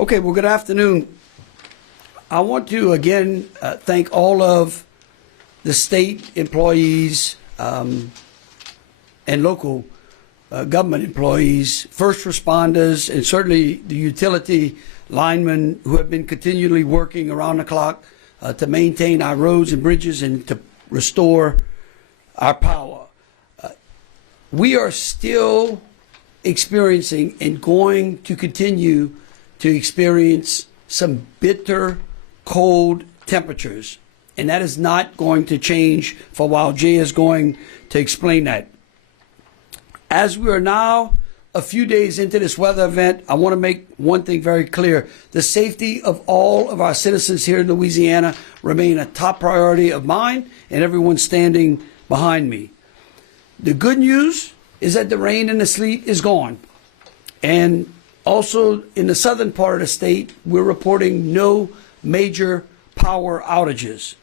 Okay, well, good afternoon. I want to again thank all of the state employees and local government employees, first responders, and certainly the utility linemen who have been continually working around the clock to maintain our roads and bridges and to restore our power. We are still experiencing and going to continue to experience some bitter cold temperatures, and that is not going to change for a while. Jay is going to explain that. As we are now a few days into this weather event, I want to make one thing very clear. The safety of all of our citizens here in Louisiana remain a top priority of mine and everyone standing behind me. The good news is that the rain and the sleet is gone. And also in the southern part of the state, we're reporting no major power outages.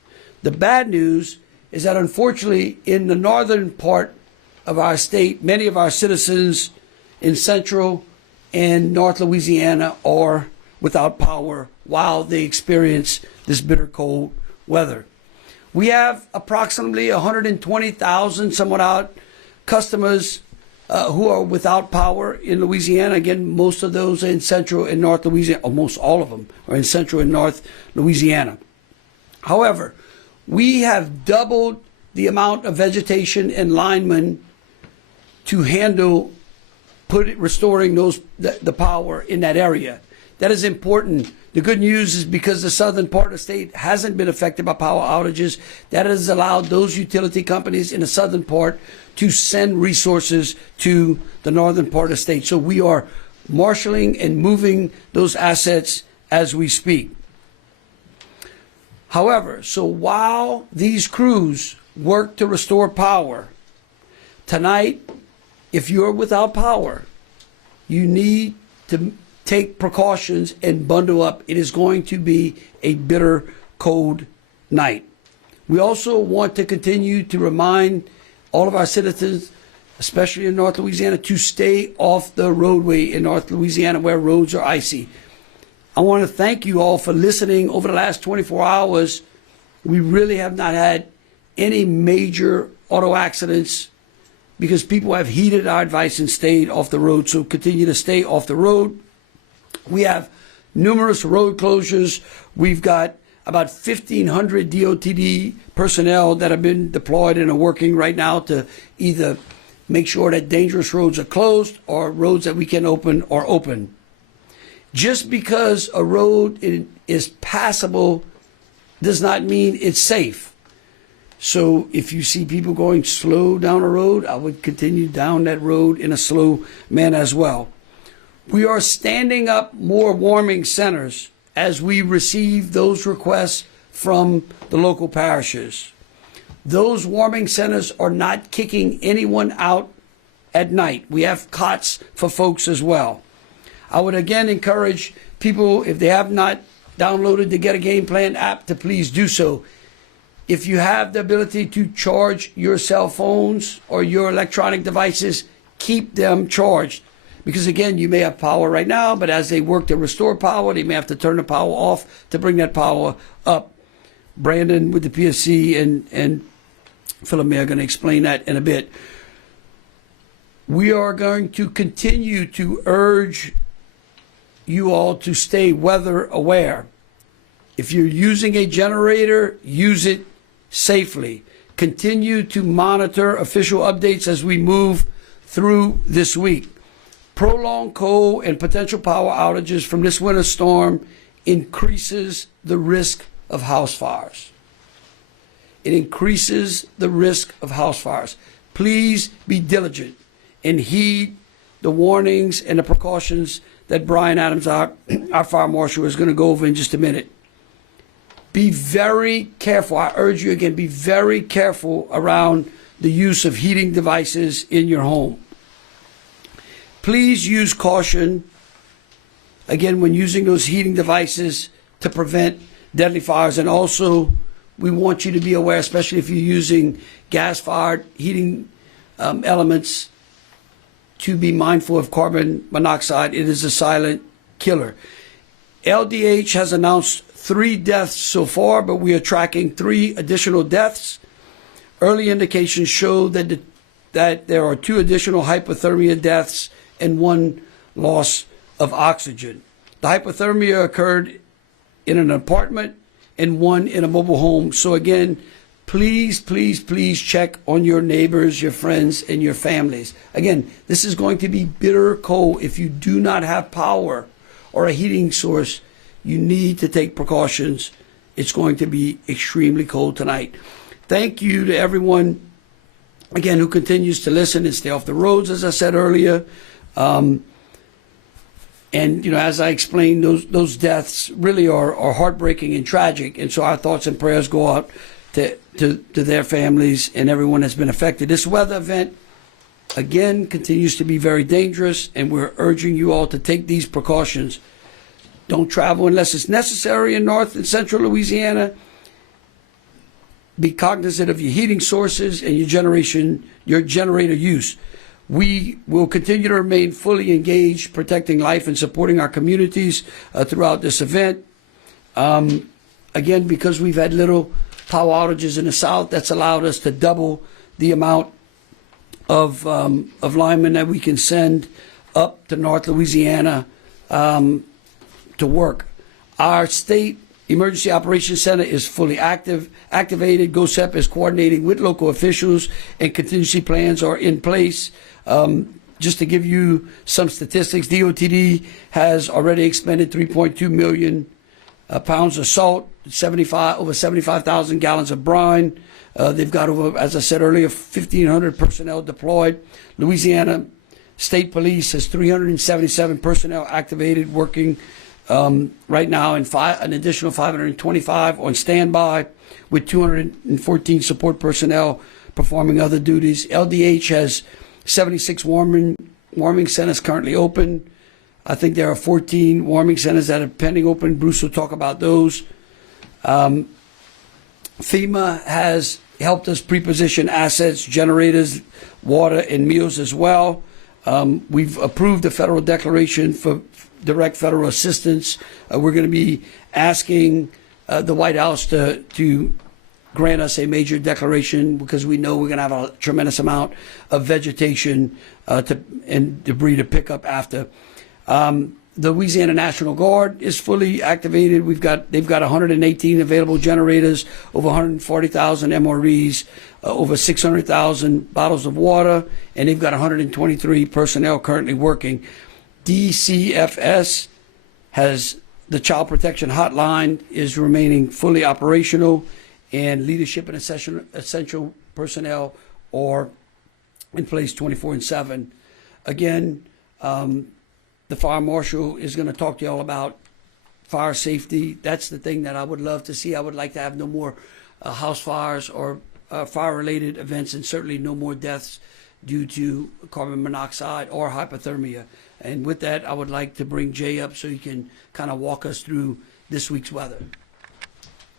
The bad news is that unfortunately in the northern part of our state, many of our citizens in central and north Louisiana are without power while they experience this bitter cold weather. We have approximately 120,000 somewhat out customers who are without power in Louisiana. Again, most of those are in central and north Louisiana, almost all of them are in central and north Louisiana. However, we have doubled the amount of vegetation and linemen to handle restoring the power in that area. That is important. The good news is because the southern part of the state hasn't been affected by power outages, that has allowed those utility companies in the southern part to send resources to the northern part of the state. So we are marshaling and moving those assets as we speak. However, so while these crews work to restore power, tonight, if you're without power, you need to take precautions and bundle up. It is going to be a bitter, cold night. We also want to continue to remind all of our citizens, especially in North Louisiana, to stay off the roadway in North Louisiana where roads are icy. I want to thank you all for listening over the last 24 hours. We really have not had any major auto accidents because people have heeded our advice and stayed off the road. So continue to stay off the road. We have numerous road closures. We've got about 1,500 DOTD personnel that have been deployed and are working right now to either make sure that dangerous roads are closed or roads that we can open are open. Just because a road is passable does not mean it's safe. So if you see people going slow down a road, I would continue down that road in a slow manner as well. We are standing up more warming centers as we receive those requests from the local parishes. Those warming centers are not kicking anyone out at night. We have cots for folks as well. I would again encourage people, if they have not downloaded the Get a Game Plan app, to please do so. If you have the ability to charge your cell phones or your electronic devices, keep them charged. Because again, you may have power right now, but as they work to restore power, they may have to turn the power off to bring that power up. Brandon with the PSC and Philip May are going to explain that in a bit. We are going to continue to urge you all to stay weather aware. If you're using a generator, use it safely. Continue to monitor official updates as we move through this week. Prolonged cold and potential power outages from this winter storm increases the risk of house fires. It increases the risk of house fires. Please be diligent and heed the warnings and the precautions that Brian Adams, our fire marshal, is going to go over in just a minute. Be very careful. I urge you again, be very careful around the use of heating devices in your home. Please use caution, again, when using those heating devices to prevent deadly fires. And also, we want you to be aware, especially if you're using gas-fired heating elements, to be mindful of carbon monoxide. It is a silent killer. LDH has announced 3 deaths so far, but we are tracking 3 additional deaths. Early indications show that there are 2 additional hypothermia deaths and 1 loss of oxygen. The hypothermia occurred in an apartment and 1 in a mobile home. So again, please, please, please check on your neighbors, your friends, and your families. Again, this is going to be bitter cold. If you do not have power or a heating source, you need to take precautions. It's going to be extremely cold tonight. Thank you to everyone, again, who continues to listen and stay off the roads, as I said earlier. And, as I explained, those deaths really are heartbreaking and tragic. And so our thoughts and prayers go out to their families and everyone that's been affected. This weather event, again, continues to be very dangerous, and we're urging you all to take these precautions. Don't travel unless it's necessary in North and Central Louisiana. Be cognizant of your heating sources and your generator use. We will continue to remain fully engaged, protecting life and supporting our communities throughout this event. Again, because we've had little power outages in the South, that's allowed us to double the amount of linemen that we can send up to North Louisiana to work. Our state Emergency Operations Center is fully activated. GOSEP is coordinating with local officials, and contingency plans are in place. Just to give you some statistics, DOTD has already expended 3.2 million pounds of salt, over 75,000 gallons of brine. They've got over, as I said earlier, 1,500 personnel deployed. Louisiana State Police has 377 personnel activated, working right now, and an additional 525 on standby, with 214 support personnel performing other duties. LDH has 76 warming centers currently open. I think there are 14 warming centers that are pending open. Bruce will talk about those. FEMA has helped us pre-position assets, generators, water, and meals as well. We've approved a federal declaration for direct federal assistance. We're going to be asking the White House to grant us a major declaration, because we know we're going to have a tremendous amount of vegetation and debris to pick up after. The Louisiana National Guard is fully activated. They've got 118 available generators, over 140,000 MREs, over 600,000 bottles of water, and they've got 123 personnel currently working. DCFS has the Child Protection Hotline is remaining fully operational, and leadership and essential personnel are in place 24/7. Again, the fire marshal is going to talk to you all about fire safety. That's the thing that I would love to see. I would like to have no more house fires or fire-related events, and certainly no more deaths due to carbon monoxide or hypothermia. And with that, I would like to bring Jay up so he can kind of walk us through this week's weather.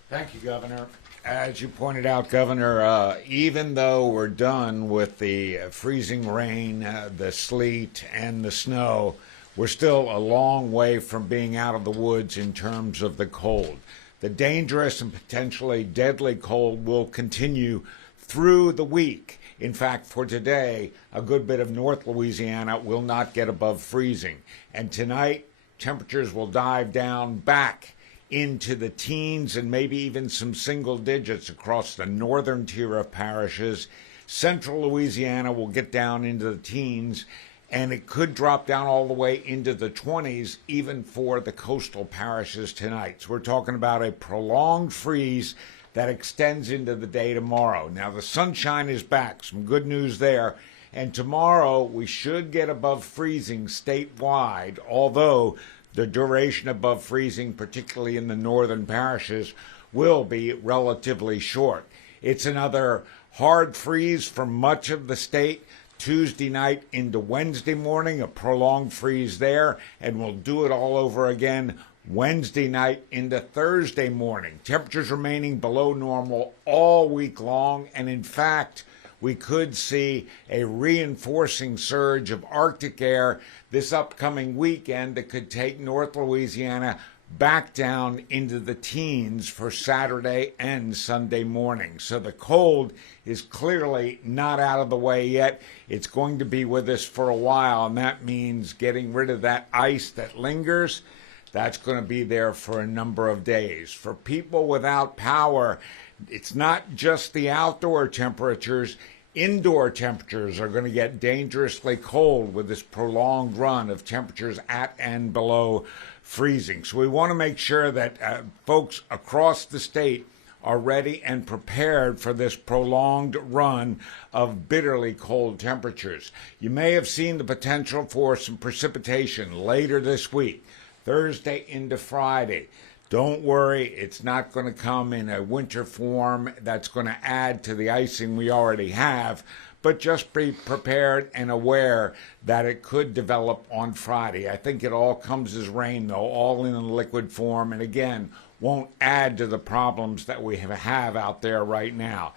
Thank you, Governor. As you pointed out, Governor, even though we're done with the freezing rain, the sleet, and the snow, we're still a long way from being out of the woods in terms of the cold. The dangerous and potentially deadly cold will continue through the week. In fact, for today, a good bit of North Louisiana will not get above freezing. And tonight, temperatures will dive down back into the teens and maybe even some single digits across the northern tier of parishes. Central Louisiana will get down into the teens, and it could drop down all the way into the 20s even for the coastal parishes tonight. So we're talking about a prolonged freeze that extends into the day tomorrow. Now, the sunshine is back. Some good news there. And tomorrow we should get above freezing statewide, although the duration above freezing, particularly in the northern parishes, will be relatively short. It's another hard freeze for much of the state. Tuesday night into Wednesday morning, a prolonged freeze there, and we'll do it all over again Wednesday night into Thursday morning. Temperatures remaining below normal all week long, and in fact, we could see a reinforcing surge of Arctic air this upcoming weekend that could take North Louisiana back down into the teens for Saturday and Sunday morning. So the cold is clearly not out of the way yet. It's going to be with us for a while, and that means getting rid of that ice that lingers. That's going to be there for a number of days. For people without power, it's not just the outdoor temperatures. Indoor temperatures are going to get dangerously cold with this prolonged run of temperatures at and below freezing. So we want to make sure that folks across the state are ready and prepared for this prolonged run of bitterly cold temperatures. You may have seen the potential for some precipitation later this week, Thursday into Friday. Don't worry, it's not going to come in a winter form that's going to add to the icing we already have, but just be prepared and aware that it could develop on Friday. I think it all comes as rain, though, all in a liquid form, and again, won't add to the problems that we have out there right now.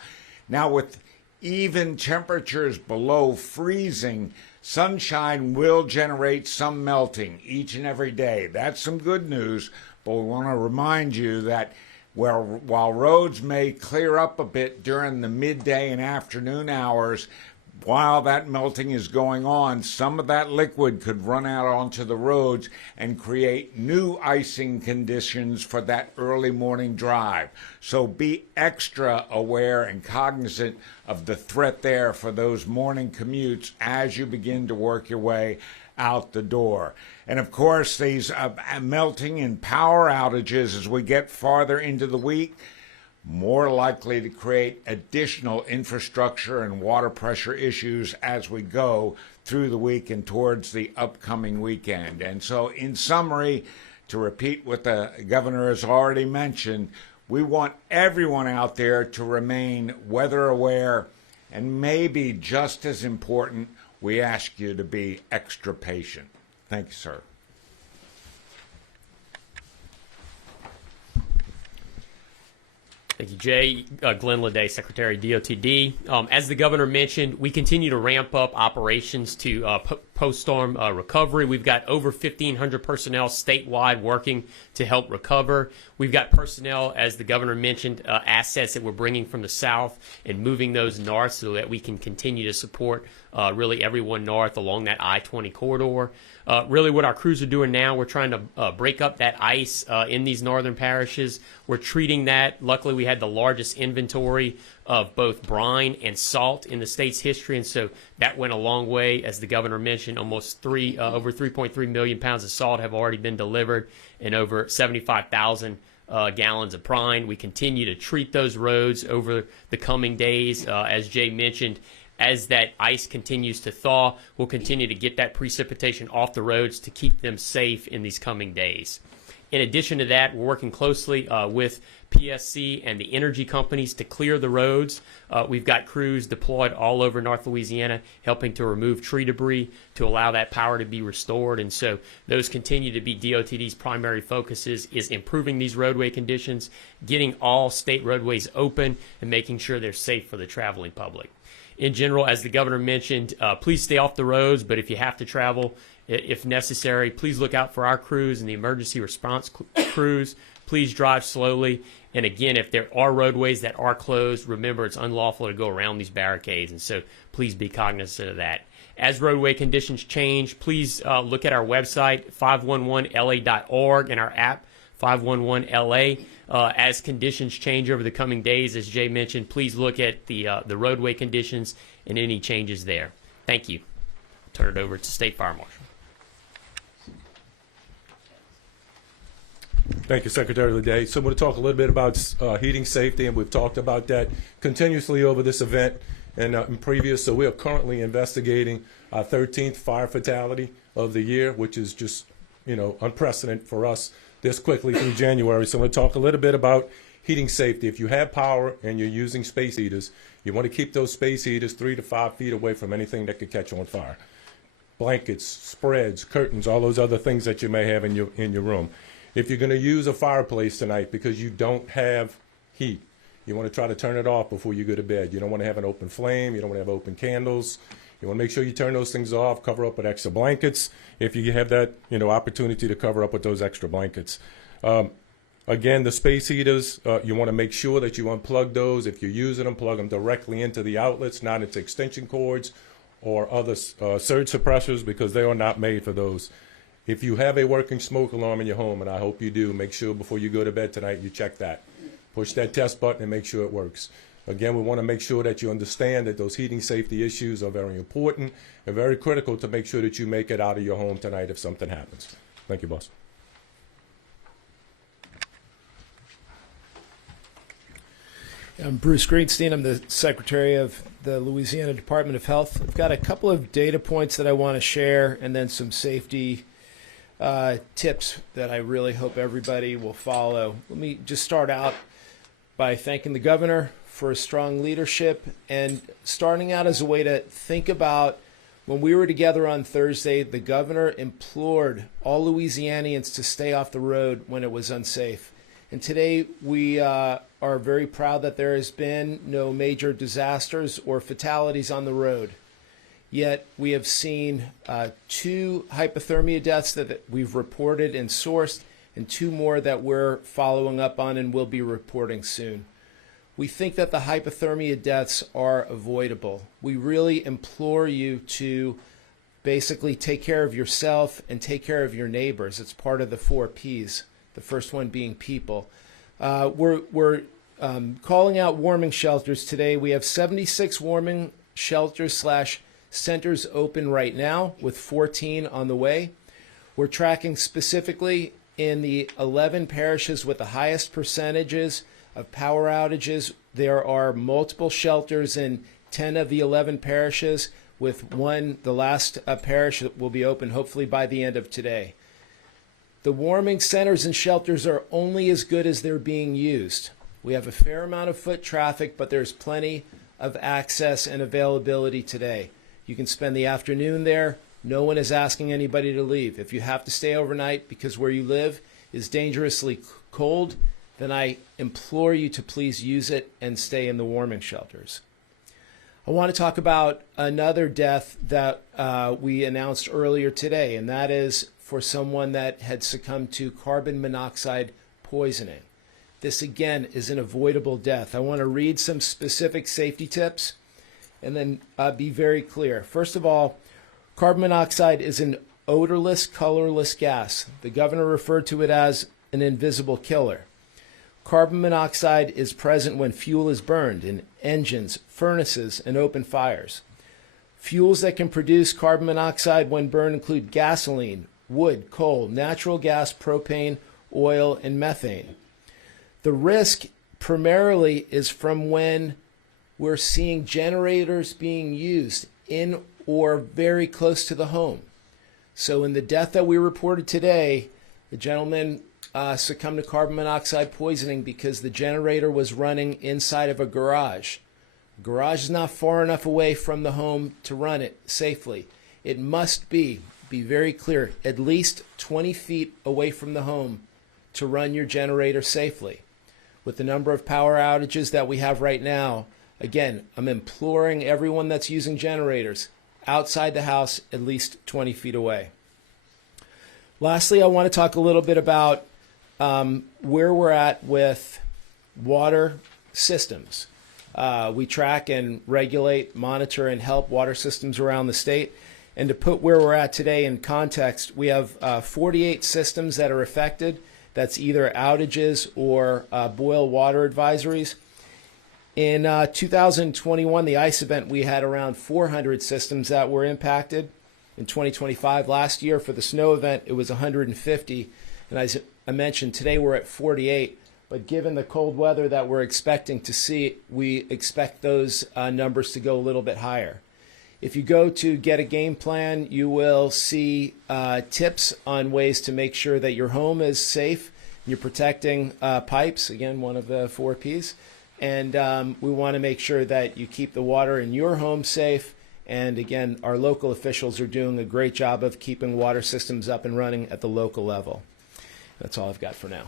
Now, with even temperatures below freezing, sunshine will generate some melting each and every day. That's some good news, but we want to remind you that while roads may clear up a bit during the midday and afternoon hours, while that melting is going on, some of that liquid could run out onto the roads and create new icing conditions for that early morning drive. So be extra aware and cognizant of the threat there for those morning commutes as you begin to work your way out the door. And of course, these melting and power outages as we get farther into the week, more likely to create additional infrastructure and water pressure issues as we go through the week and towards the upcoming weekend. And so, in summary, to repeat what the governor has already mentioned, we want everyone out there to remain weather aware, and maybe just as important, we ask you to be extra patient. Thank you, sir. Thank you, Jay. Glenn Leday, Secretary of DOTD. As the governor mentioned, we continue to ramp up operations to post-storm recovery. We've got over 1,500 personnel statewide working to help recover. We've got personnel, as the governor mentioned, assets that we're bringing from the south and moving those north so that we can continue to support really everyone north along that I-20 corridor. Really what our crews are doing now, we're trying to break up that ice in these northern parishes. We're treating that. Luckily, we had the largest inventory of both brine and salt in the state's history, and so that went a long way. As the governor mentioned, almost over 3.3 million pounds of salt have already been delivered and over 75,000 gallons of brine. We continue to treat those roads over the coming days. As Jay mentioned, as that ice continues to thaw, we'll continue to get that precipitation off the roads to keep them safe in these coming days. In addition to that, we're working closely with PSC and the energy companies to clear the roads. We've got crews deployed all over North Louisiana helping to remove tree debris to allow that power to be restored. And so those continue to be DOTD's primary focuses, is improving these roadway conditions, getting all state roadways open, and making sure they're safe for the traveling public. In general, as the governor mentioned, please stay off the roads, but if you have to travel, if necessary, please look out for our crews and the emergency response crews. Please drive slowly. And again, if there are roadways that are closed, remember it's unlawful to go around these barricades, and so please be cognizant of that. As roadway conditions change, please look at our website, 511la.org, and our app, 511LA. As conditions change over the coming days, as Jay mentioned, please look at the roadway conditions and any changes there. Thank you. I'll turn it over to State Fire Marshal. Thank you, Secretary Leday. So I'm going to talk a little bit about heating safety, and we've talked about that continuously over this event and in previous. So we are currently investigating our 13th fire fatality of the year, which is just, unprecedented for us this quickly through January. So I'm going to talk a little bit about heating safety. If you have power and you're using space heaters, you want to keep those space heaters 3 to 5 feet away from anything that could catch on fire. Blankets, spreads, curtains, all those other things that you may have in your room. If you're going to use a fireplace tonight because you don't have heat, you want to try to turn it off before you go to bed. You don't want to have an open flame. You don't want to have open candles. You want to make sure you turn those things off, cover up with extra blankets if you have that, opportunity to cover up with those extra blankets. Again, the space heaters, you want to make sure that you unplug those. If you're using them, plug them directly into the outlets, not into extension cords or other surge suppressors, because they are not made for those. If you have a working smoke alarm in your home, and I hope you do, make sure before you go to bed tonight you check that. Push that test button and make sure it works. Again, we want to make sure that you understand that those heating safety issues are very important and very critical to make sure that you make it out of your home tonight if something happens. Thank you, boss. I'm Bruce Greenstein. I'm the Secretary of the Louisiana Department of Health. I've got a couple of data points that I want to share and then some safety tips that I really hope everybody will follow. Let me just start out by thanking the governor for his strong leadership and starting out as a way to think about when we were together on Thursday, the governor implored all Louisianians to stay off the road when it was unsafe. And today we are very proud that there has been no major disasters or fatalities on the road. Yet we have seen 2 hypothermia deaths that we've reported and sourced, and 2 more that we're following up on and will be reporting soon. We think that the hypothermia deaths are avoidable. We really implore you to basically take care of yourself and take care of your neighbors. It's part of the 4 Ps, the first one being people. We're calling out warming shelters today. We have 76 warming shelters / centers open right now, with 14 on the way. We're tracking specifically in the 11 parishes with the highest percentages of power outages. There are multiple shelters in 10 of the 11 parishes, with the last parish that will be open hopefully by the end of today. The warming centers and shelters are only as good as they're being used. We have a fair amount of foot traffic, but there's plenty of access and availability today. You can spend the afternoon there. No one is asking anybody to leave. If you have to stay overnight because where you live is dangerously cold, then I implore you to please use it and stay in the warming shelters. I want to talk about another death that we announced earlier today, and that is for someone that had succumbed to carbon monoxide poisoning. This, again, is an avoidable death. I want to read some specific safety tips and then be very clear. First of all, carbon monoxide is an odorless, colorless gas. The governor referred to it as an invisible killer. Carbon monoxide is present when fuel is burned in engines, furnaces, and open fires. Fuels that can produce carbon monoxide when burned include gasoline, wood, coal, natural gas, propane, oil, and methane. The risk primarily is from when we're seeing generators being used in or very close to the home. So in the death that we reported today, the gentleman succumbed to carbon monoxide poisoning because the generator was running inside of a garage. The garage is not far enough away from the home to run it safely. It must be very clear, at least 20 feet away from the home to run your generator safely. With the number of power outages that we have right now, again, I'm imploring everyone that's using generators outside the house at least 20 feet away. Lastly, I want to talk a little bit about where we're at with water systems. We track and regulate, monitor, and help water systems around the state. And to put where we're at today in context, we have 48 systems that are affected. That's either outages or boil water advisories. In 2021, the ice event, we had around 400 systems that were impacted. In 2025, last year for the snow event, it was 150. And as I mentioned, today we're at 48. But given the cold weather that we're expecting to see, we expect those numbers to go a little bit higher. If you go to Get a Game Plan, you will see tips on ways to make sure that your home is safe. You're protecting pipes, again, one of the 4 Ps. And we want to make sure that you keep the water in your home safe. And again, our local officials are doing a great job of keeping water systems up and running at the local level. That's all I've got for now.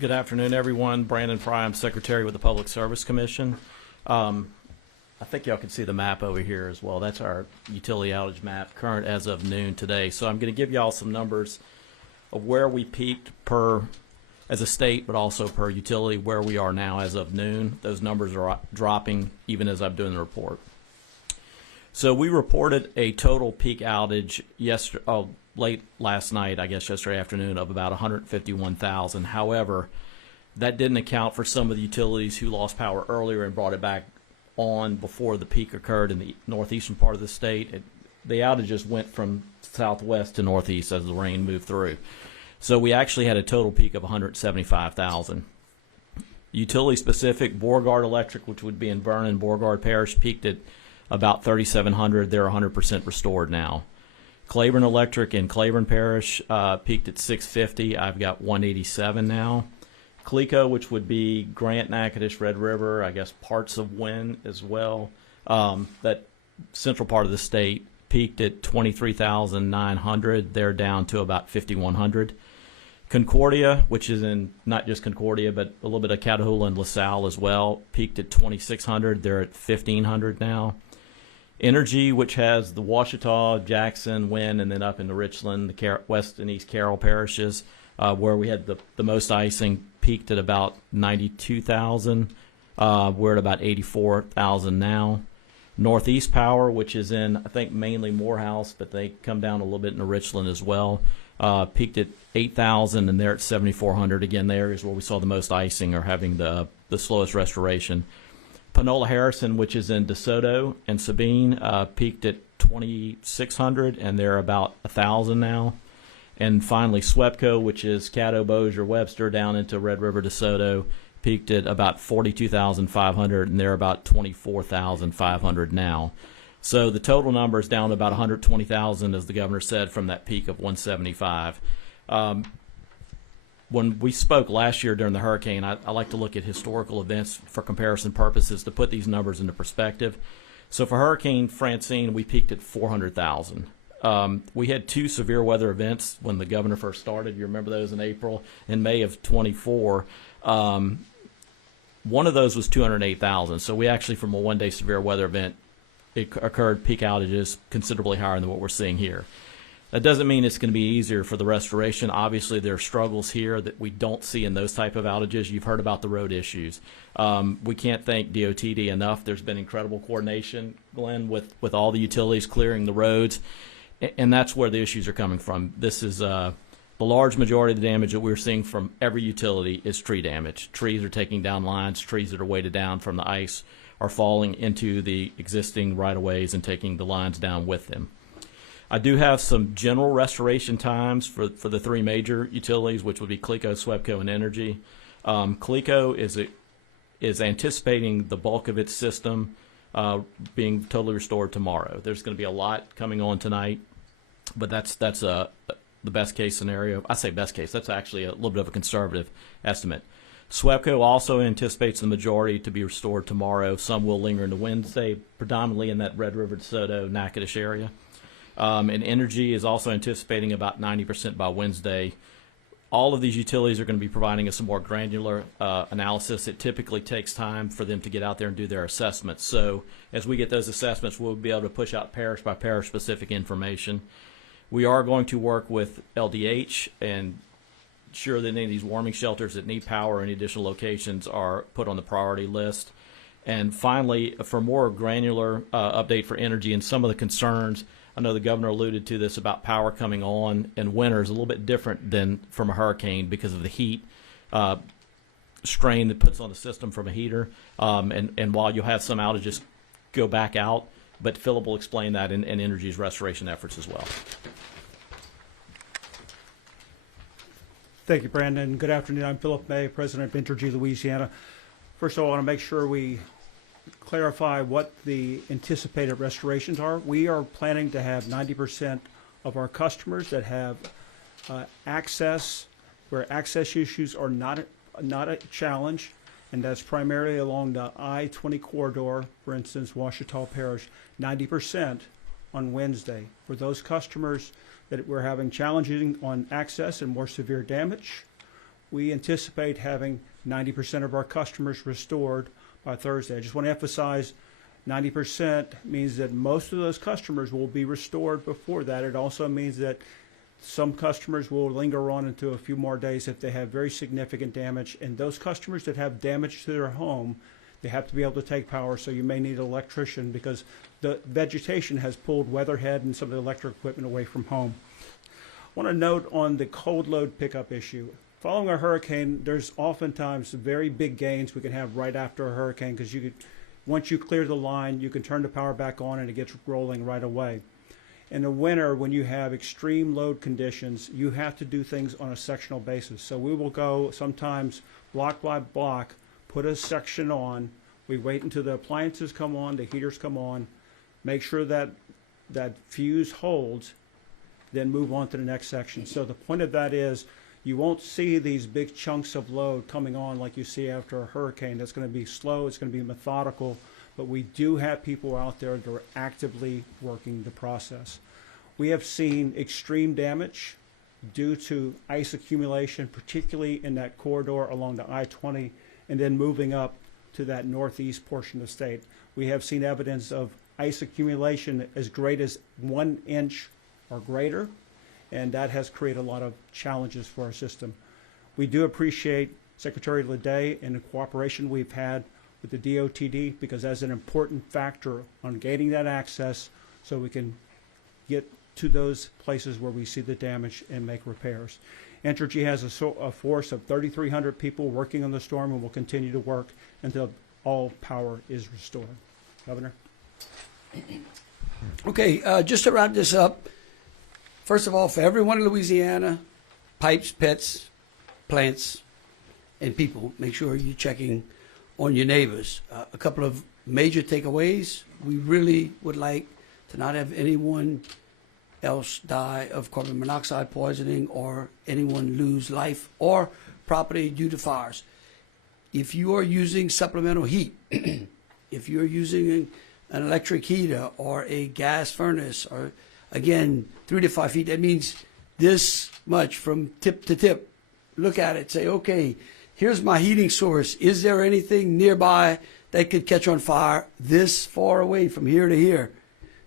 Good afternoon, everyone. Brandon Fry, I'm Secretary with the Public Service Commission. I think y'all can see the map over here as well. That's our utility outage map, current as of noon today. So I'm going to give y'all some numbers of where we peaked as a state, but also per utility, where we are now as of noon. Those numbers are dropping even as I'm doing the report. So we reported a total peak outage late last night, I guess yesterday afternoon, of about 151,000. However, that didn't account for some of the utilities who lost power earlier and brought it back on before the peak occurred in the northeastern part of the state. The outages went from southwest to northeast as the rain moved through. So we actually had a total peak of 175,000. Utility specific, Beauregard Electric, which would be in Vernon, Beauregard Parish, peaked at about 3,700. They're 100% restored now. Claiborne Electric in Claiborne Parish peaked at 650. I've got 187 now. Clico, which would be Grant, Natchitoches, Red River, I guess parts of Wynn as well. That central part of the state peaked at 23,900. They're down to about 5,100. Concordia, which is in not just Concordia, but a little bit of Catahoula and LaSalle as well, peaked at 2,600. They're at 1,500 now. Energy, which has the Ouachita, Jackson, Wynn, and then up into Richland, the West and East Carroll parishes, where we had the most icing, peaked at about 92,000. We're at about 84,000 now. Northeast Power, which is in, I think, mainly Morehouse, but they come down a little bit into Richland as well, peaked at 8,000, and they're at 7,400. Again, the areas where we saw the most icing are having the slowest restoration. Panola Harrison, which is in DeSoto and Sabine, peaked at 2,600, and they're about 1,000 now. And finally, SWEPCO, which is Caddo, Bossier, Webster, down into Red River, DeSoto, peaked at about 42,500, and they're about 24,500 now. So the total number is down to about 120,000, as the governor said, from that peak of 175. When we spoke last year during the hurricane, I like to look at historical events for comparison purposes to put these numbers into perspective. So for Hurricane Francine, we peaked at 400,000. We had two severe weather events when the governor first started. You remember those in April and May of 24. One of those was 208,000. So we actually, from a one-day severe weather event, it occurred peak outages considerably higher than what we're seeing here. That doesn't mean it's going to be easier for the restoration. Obviously, there are struggles here that we don't see in those type of outages. You've heard about the road issues. We can't thank DOTD enough. There's been incredible coordination, Glenn, with all the utilities clearing the roads, and that's where the issues are coming from. This is the large majority of the damage that we're seeing from every utility is tree damage. Trees are taking down lines. Trees that are weighted down from the ice are falling into the existing right-of-ways and taking the lines down with them. I do have some general restoration times for the three major utilities, which would be Clico, SWEPCO, and Energy. Clico is anticipating the bulk of its system being totally restored tomorrow. There's going to be a lot coming on tonight, but that's the best case scenario. I say best case. That's actually a little bit of a conservative estimate. SWEPCO also anticipates the majority to be restored tomorrow. Some will linger into Wednesday, predominantly in that Red River, DeSoto, Natchitoches area. And Energy is also anticipating about 90% by Wednesday. All of these utilities are going to be providing us some more granular analysis. It typically takes time for them to get out there and do their assessments. So as we get those assessments, we'll be able to push out parish by parish specific information. We are going to work with LDH and ensure that any of these warming shelters that need power or any additional locations are put on the priority list. And finally, for more granular update for Energy and some of the concerns, I know the governor alluded to this about power coming on in winter is a little bit different than from a hurricane because of the heat strain that puts on the system from a heater. And while you'll have some outages go back out, but Philip will explain that in Energy's restoration efforts as well. Thank you, Brandon. Good afternoon. I'm Philip May, President of Entergy Louisiana. First of all, I want to make sure we clarify what the anticipated restorations are. We are planning to have 90% of our customers that have access, where access issues are not a challenge, and that's primarily along the I-20 corridor, for instance, Ouachita Parish, 90% on Wednesday. For those customers that we're having challenges on access and more severe damage, we anticipate having 90% of our customers restored by Thursday. I just want to emphasize 90% means that most of those customers will be restored before that. It also means that some customers will linger on into a few more days if they have very significant damage. And those customers that have damage to their home, they have to be able to take power, so you may need an electrician because the vegetation has pulled weatherhead and some of the electric equipment away from home. I want to note on the cold load pickup issue. Following a hurricane, there's oftentimes very big gains we can have right after a hurricane because once you clear the line, you can turn the power back on and it gets rolling right away. In the winter, when you have extreme load conditions, you have to do things on a sectional basis. So we will go sometimes block by block, put a section on. We wait until the appliances come on, the heaters come on, make sure that that fuse holds, then move on to the next section. So the point of that is you won't see these big chunks of load coming on like you see after a hurricane. That's going to be slow, it's going to be methodical, but we do have people out there that are actively working the process. We have seen extreme damage due to ice accumulation, particularly in that corridor along the I-20 and then moving up to that northeast portion of the state. We have seen evidence of ice accumulation as great as 1 inch or greater, and that has created a lot of challenges for our system. We do appreciate Secretary Leday and the cooperation we've had with the DOTD because that's an important factor on gaining that access so we can get to those places where we see the damage and make repairs. Entergy has a force of 3,300 people working on the storm and will continue to work until all power is restored. Governor? Okay, just to wrap this up, first of all, for everyone in Louisiana, pipes, pets, plants, and people, make sure you're checking on your neighbors. A couple of major takeaways. We really would like to not have anyone else die of carbon monoxide poisoning or anyone lose life or property due to fires. If you are using supplemental heat, if you're using an electric heater or a gas furnace, or again, 3 to 5 feet, that means this much from tip to tip. Look at it, say, okay, here's my heating source. Is there anything nearby that could catch on fire this far away from here to here?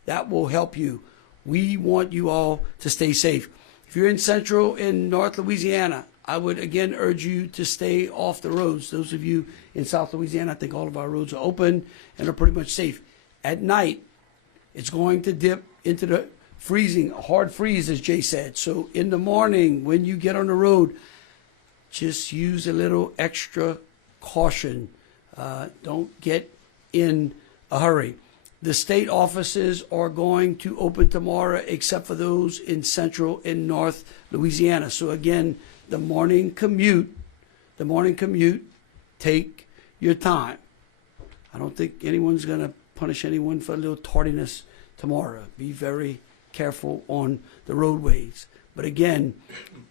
That will help you. We want you all to stay safe. If you're in Central and North Louisiana, I would again urge you to stay off the roads. Those of you in South Louisiana, I think all of our roads are open and are pretty much safe. At night, it's going to dip into the freezing, hard freeze, as Jay said. So in the morning, when you get on the road, just use a little extra caution. Don't get in a hurry. The state offices are going to open tomorrow, except for those in Central and North Louisiana. So again, the morning commute, take your time. I don't think anyone's going to punish anyone for a little tardiness tomorrow. Be very careful on the roadways. But again,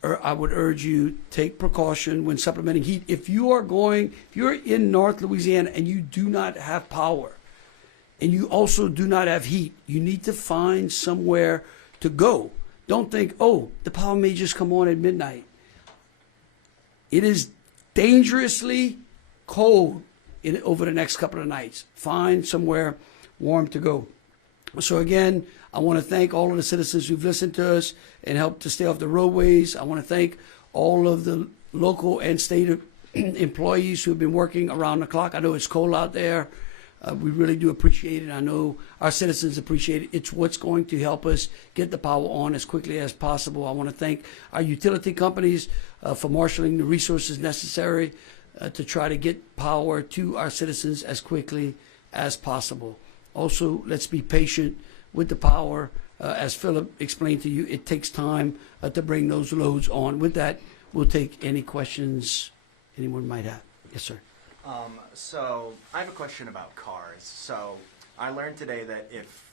I would urge you, take precaution when supplementing heat. If you're in North Louisiana and you do not have power, and you also do not have heat, you need to find somewhere to go. Don't think, oh, the power may just come on at midnight. It is dangerously cold over the next couple of nights. Find somewhere warm to go. So again, I want to thank all of the citizens who've listened to us and helped to stay off the roadways. I want to thank all of the local and state employees who have been working around the clock. I know it's cold out there. We really do appreciate it. I know our citizens appreciate it. It's what's going to help us get the power on as quickly as possible. I want to thank our utility companies for marshaling the resources necessary to try to get power to our citizens as quickly as possible. Also, let's be patient with the power. As Philip explained to you, it takes time to bring those loads on. With that, we'll take any questions anyone might have. Yes, sir. So I have a question about cars. So I learned today that if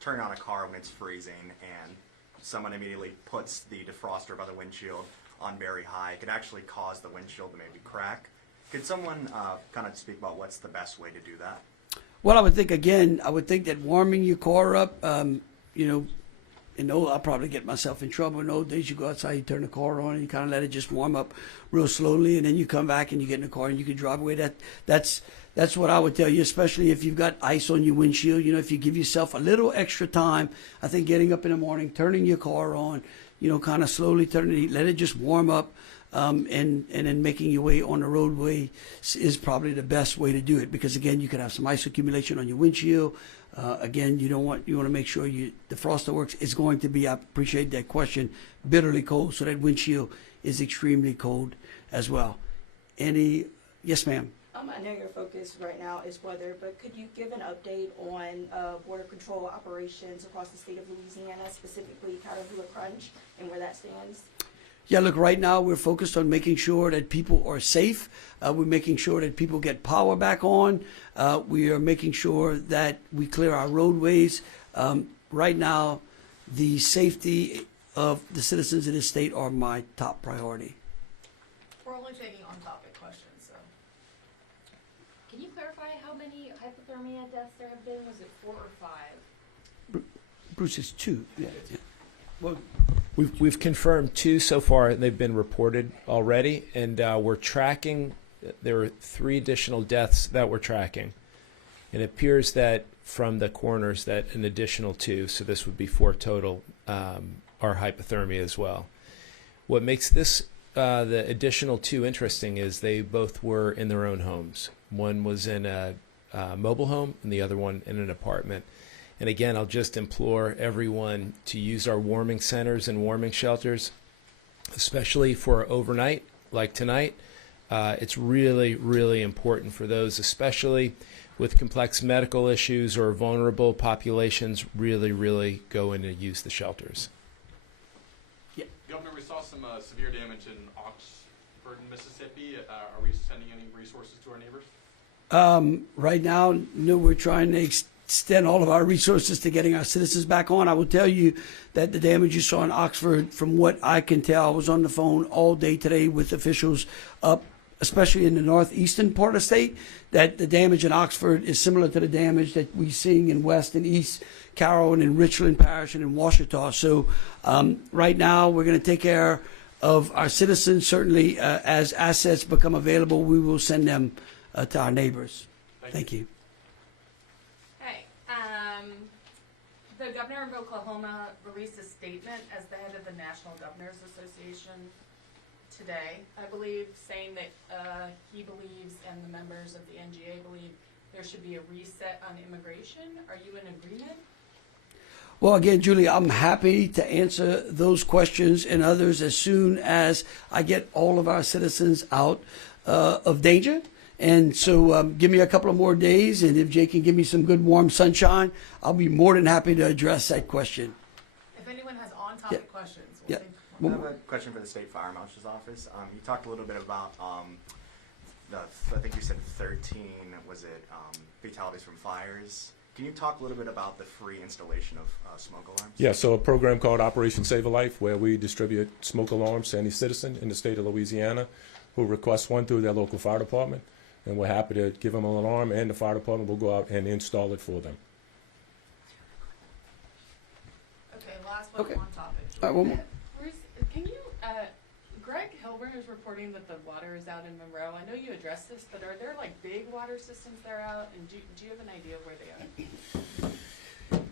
turning on a car when it's freezing and someone immediately puts the defroster by the windshield on very high, it could actually cause the windshield to maybe crack. Could someone kind of speak about what's the best way to do that? Well, I would think that warming your car up, and I'll probably get myself in trouble. In old days, you go outside, you turn the car on, and you kind of let it just warm up real slowly, and then you come back and you get in the car and you can drive away. That's what I would tell you, especially if you've got ice on your windshield. If you give yourself a little extra time, I think getting up in the morning, turning your car on, kind of slowly turning it, let it just warm up, and then making your way on the roadway is probably the best way to do it, because again, you could have some ice accumulation on your windshield. Again, you want to make sure the defroster works. It's going to be, I appreciate that question, bitterly cold, so that windshield is extremely cold as well. Yes, ma'am. I know your focus right now is weather, but could you give an update on border control operations across the state of Louisiana, specifically Caterpillar Crunch, and where that stands? Yeah, look, right now we're focused on making sure that people are safe. We're making sure that people get power back on. We are making sure that we clear our roadways. Right now, the safety of the citizens of this state are my top priority. We're only taking on-topic questions, so. Can you clarify how many hypothermia deaths there have been? Was it 4 or 5? Bruce, it's 2. Yeah. Well, We've confirmed 2 so far, and they've been reported already, and we're tracking. There are 3 additional deaths that we're tracking. It appears that from the coroners that an additional 2, so this would be 4 total, are hypothermia as well. What makes this the additional 2 interesting is they both were in their own homes. One was in a mobile home, and the other one in an apartment. And again, I'll just implore everyone to use our warming centers and warming shelters, especially for overnight, like tonight. It's really, really important for those, especially with complex medical issues or vulnerable populations, really, really go in and use the shelters. Yeah. Governor, we saw some severe damage in Oxford, Mississippi. Are we sending any resources to our neighbors? Right now, no, we're trying to extend all of our resources to getting our citizens back on. I will tell you that the damage you saw in Oxford, from what I can tell, I was on the phone all day today with officials up, especially in the northeastern part of the state, that the damage in Oxford is similar to the damage that we're seeing in West and East Carroll and in Richland Parish and in Washita. So right now, we're going to take care of our citizens. Certainly, as assets become available, we will send them to our neighbors. Thank you. Hey, the governor of Oklahoma released a statement as the head of the National Governors Association today, I believe, saying that he believes and the members of the NGA believe there should be a reset on immigration. Are you in agreement? Well, again, Julie, I'm happy to answer those questions and others as soon as I get all of our citizens out of danger. And so give me a couple of more days, and if Jay can give me some good warm sunshine, I'll be more than happy to address that question. If anyone has on-topic questions, Yeah. I have a question for the State Fire Marshal's Office. You talked a little bit about, I think you said 13, was it fatalities from fires? Can you talk a little bit about the free installation of smoke alarms? Yeah, so a program called Operation Save a Life, where we distribute smoke alarms to any citizen in the state of Louisiana who requests one through their local fire department. And we're happy to give them an alarm, and the fire department will go out and install it for them. Okay, last one on topic. All right, one more. Bruce, can you, Greg Hilburn is reporting that the water is out in Monroe. I know you addressed this, but are there like big water systems that are out, and do you have an idea of where they are?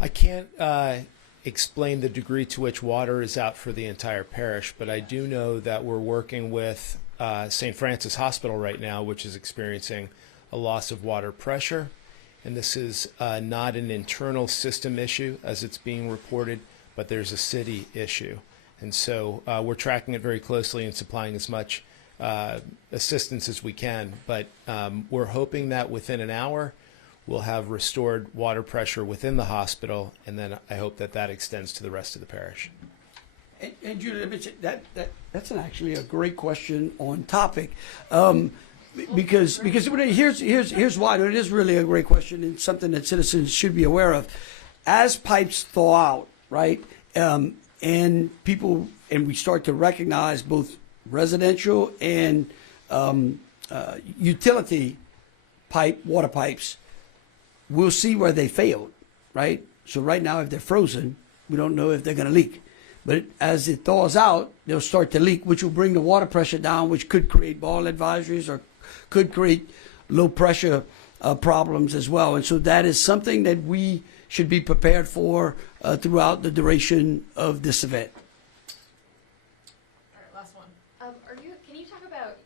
I can't explain the degree to which water is out for the entire parish, but I do know that we're working with St. Francis Hospital right now, which is experiencing a loss of water pressure. And this is not an internal system issue as it's being reported, but there's a city issue. And so we're tracking it very closely and supplying as much assistance as we can. But we're hoping that within an hour, we'll have restored water pressure within the hospital, and then I hope that that extends to the rest of the parish. And Julie, that's actually a great question on topic, because here's why. And it is really a great question and something that citizens should be aware of. As pipes thaw out, right, and people, and we start to recognize both residential and utility water pipes, we'll see where they failed, right? So right now, if they're frozen, We don't know if they're going to leak. But as it thaws out, they'll start to leak, which will bring the water pressure down, which could create boil advisories or could create low pressure problems as well. And so that is something that we should be prepared for throughout the duration of this event. All right, last one. Can you talk about,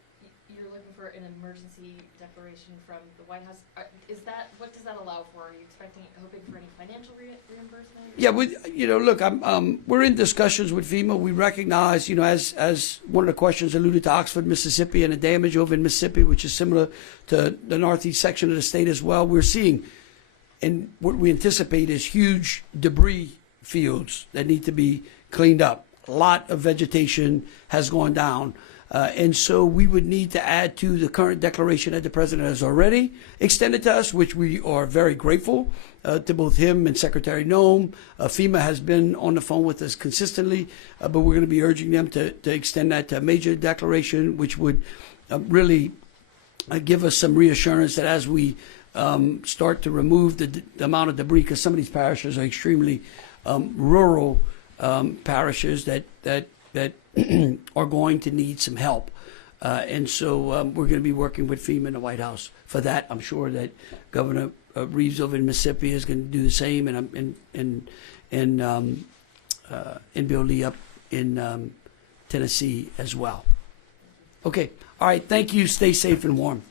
you're looking for an emergency declaration from the White House. What does that allow for? Are you hoping for any financial reimbursement? Yeah, look, we're in discussions with FEMA. We recognize, as one of the questions alluded to Oxford, Mississippi, and the damage over in Mississippi, which is similar to the northeast section of the state as well. We're seeing, and what we anticipate is huge debris fields that need to be cleaned up. A lot of vegetation has gone down. And so we would need to add to the current declaration that the president has already extended to us, which we are very grateful to both him and Secretary Noem. FEMA has been on the phone with us consistently, but we're going to be urging them to extend that to a major declaration, which would really give us some reassurance that as we start to remove the amount of debris, because some of these parishes are extremely rural parishes that are going to need some help. And so we're going to be working with FEMA and the White House for that. I'm sure that Governor Reeves over in Mississippi is going to do the same, and Bill Lee up in Tennessee as well. Okay. All right. Thank you. Stay safe and warm.